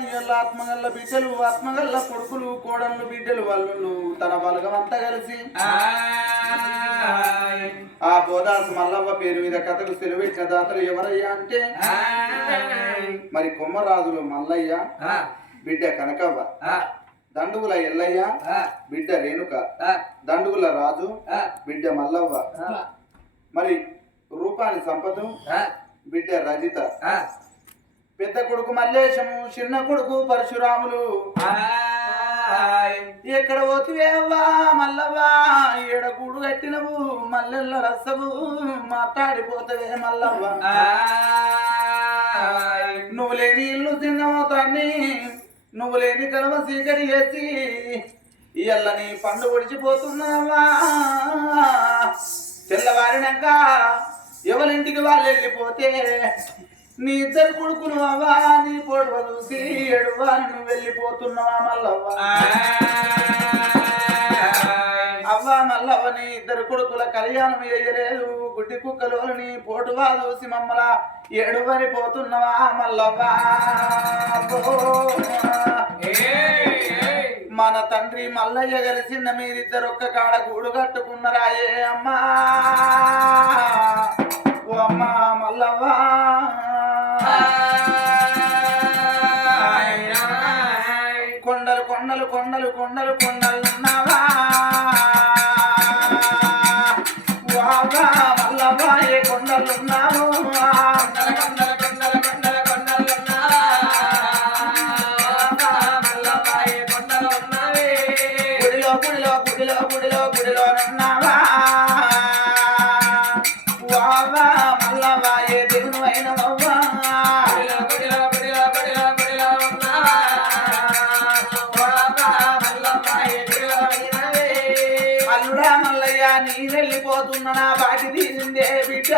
నీళ్ళ ఆత్మగల్ల బిడ్డలు ఆత్మగల్ల కొడుకులు కోడళ్ళు బిడ్డలు వాళ్ళు తన బలగం అంతా కలిసి ఆ బోదాసు మల్లవ్వ పేరు మీద కథకు సెలవెట్టిన దాతలు ఎవరయ్యా అంటే మరి కొమ్మరాజులు మల్లయ్య బిడ్డ కనకవ్వ, దండుగుల ఎల్లయ్య బిడ్డ రేణుక, దండుగుల రాజు బిడ్డ మల్లవ్వ, మరి రూపాని సంపద బిడ్డ రజిత, పెద్ద కొడుకు మల్లేశము, చిన్న కొడుకు పరశురాములు. ఎక్కడ పోతువేవ్వా మల్లవ్వా, ఏడ గూడు కట్టినవు మల్లెల్ల రసము మాట్లాడిపోతావే మల్లవ్వ. నువ్వు లేని ఇల్లు తిన్నమవుతాన్ని, నువ్వు లేని కలవ సీకరి చేసి ఇయ్యల్లని పండు ఒడిచిపోతున్నావా. తెల్లవారినాక ఎవరింటికి వాళ్ళు వెళ్ళిపోతే నీ ఇద్దరు కొడుకును అవ్వా నీ పొడవ చూసి ఎడువా నువ్వు వెళ్ళిపోతున్నావా మల్లవ్వ. అవ్వా మల్లవ్వ నీ ఇద్దరు కొడుకుల కళ్యాణం చేయలేదు, గుడ్డి కుక్కలోని పోటువా చూసి మమ్మల ఎడువని పోతున్నావా మల్లవ్వ. మన తండ్రి మల్లయ్య కలిసిన మీరిద్దరు ఒక్క కాడ గూడు కట్టుకున్నారాయే అమ్మా. ఓ అమ్మా మల్లవ్వ, కొండలు కొండలు కొండలు కొండలు కొండలు ఉన్నావా వాగా మల్లవ్వ, ఏ కొండలు ఉన్నావు గుడిలో గుడిలో గుడిలో గుడిలో గుడిలో ఉన్నావా వాగా మల్లవ్వ, ఏ దేవుడు అయినవవ్వా. అల్లుడా మల్లయ్య నీ వెళ్ళిపోతున్నా నా బాటి తీసిందే బిడ్డ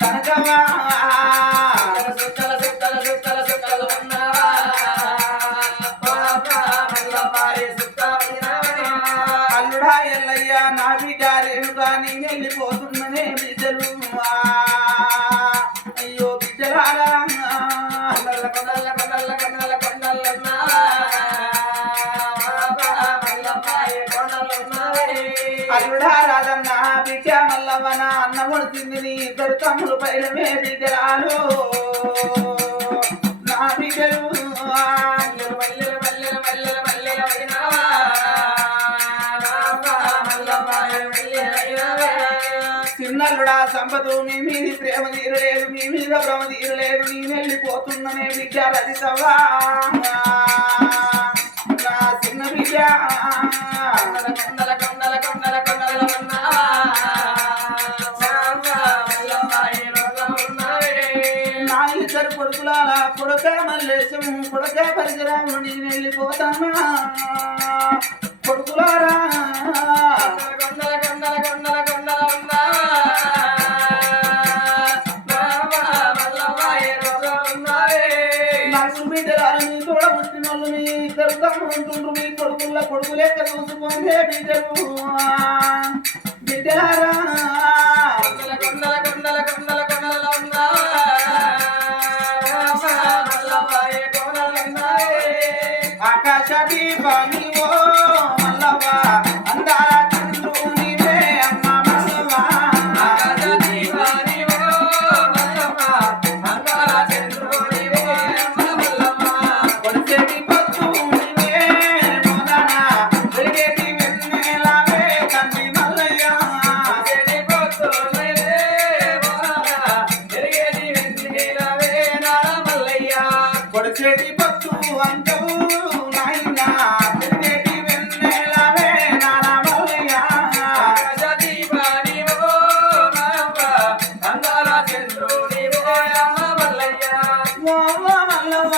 కనకవా. అల్లుడా ఎల్లయ్య నా బిడ్డ రేణుగా నీ వెళ్ళిపోతున్ననే బిడ్డలు. అయ్యో బిడ్డలారా అల్లుడా రాజన్న బిడ్డ మల్లవ్వన అన్న కొడుతుంది నీ ఇద్దరు తమ్ముడు పైలమే బిడ్డరాలు నా బిడ్డలు. చిన్నల్లుడా సంపదు నీ మీది ప్రేమ తీరలేదు, నీ మీద భ్రమ తీరలేదు, నీ వెళ్ళిపోతుందనే బిడ్డ రజితవ్వా నా చిన్న బిడ్డ. నా ఇద్దరు కొడుకులారా కొడుక మల్లేశము కొడుక పరిశురాముడు నేను వెళ్ళిపోతానా కొడుకులారా. నాకు బిడ్డలారా నీ కూడా పుట్టిన వాళ్ళు మీ ఇద్దరు తమ్ముంటుండ్రు, మీ కొడుకుల కొడుకు లెక్క చూసుకుంటే బిడ్డలు బిడ్డలారా. ఆకాశ దీపనివో మల్లవ్వ, అందాల చంద్రుడు నీవే అమ్మ మల్లవ్వ. ఆకాశ దీపనివో మల్లవ్వ, అందాల చంద్రుడు నీవే అమ్మ మల్లవ్వ. కొడిసేటి పొద్దు నీవే మొదన, వెలిగేటి వెన్నెలవే తండ్రి మల్లయ్య. కొడిసేటి పొద్దు నీవే మొదన, వెలిగేటి వెన్నెలవే నాడ మల్లయ్య. కొడిసేటి పొద్దు అంటూ నాయనా వెలిగేటి వెన్నెలవే నాడ మల్లయ్య. ఆకాశ దీపనివో మల్లవ్వ, అందాల చంద్రుడు నీవే అమ్మ మల్లయ్య. ఓ మల్లవ్వ